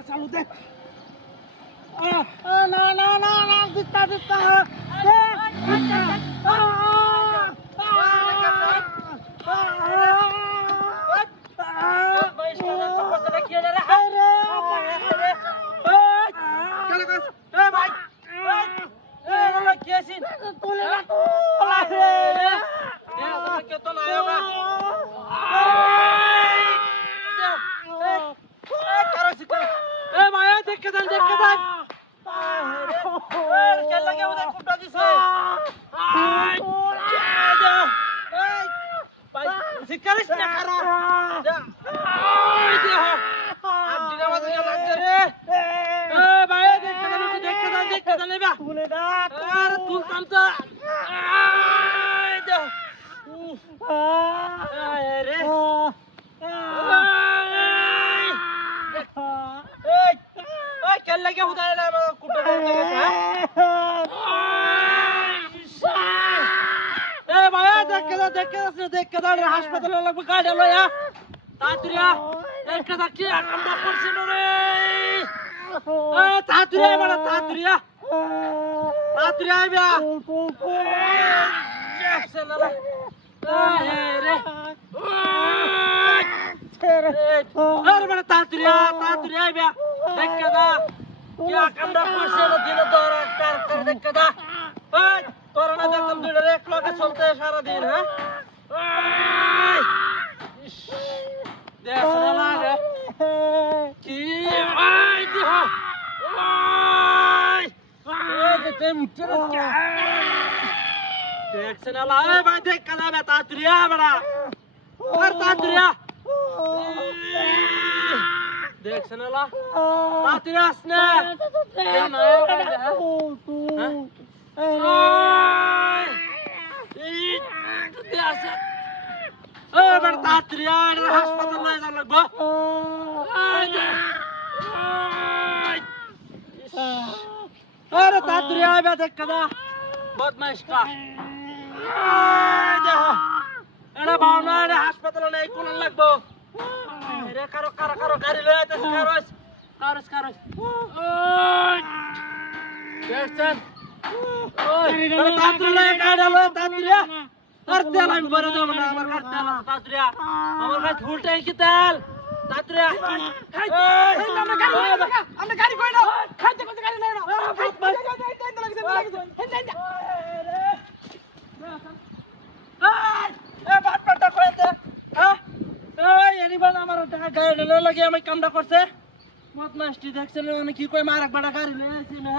চালু দে না না না না দিতা দিতা দে হাসপাতালে লাগবে গাড়ি লয়া তাড়াতাড়ি দেখা যাচ্ছে আমরা করছিল রে তাড়াতাড়ি বড় তাড়াতাড়ি তাড়াতাড়ি আইবা আরে বড় তাড়াতাড়ি তাড়াতাড়ি আইবা দেখা দা কি আমরা করছিল দিন দর কার কার দেখা দা তোরা না দেখতাম দুইটা এক লগে চলতে সারা দিন হ্যাঁ अरे तातरी आबे देख कदा बदमाश का एड़ा भावना रे हास्पिटल नै कोन लागबो रे कारो कारो कारो गाड़ी लय आते कारोस कारोस कारोस ओय बेसन ओय तातरी लय गाड़ी लय तातरी আর তেল আমি ভরে দেব না আমার কাছে তেল আছে তাতরি আমার কাছে ফুল ট্যাঙ্কি তেল তাতরি আমরা গাড়ি কই না খাইতে কত গাড়ি নাই না বাটপাটা কইতে হ্যাঁ এই এনিবান আমার টাকা গাড়ি লাগে আমি কামটা করছে বদমাশটি দেখছেন মানে কি কই মারাক বাড়া গাড়ি লই আইছি না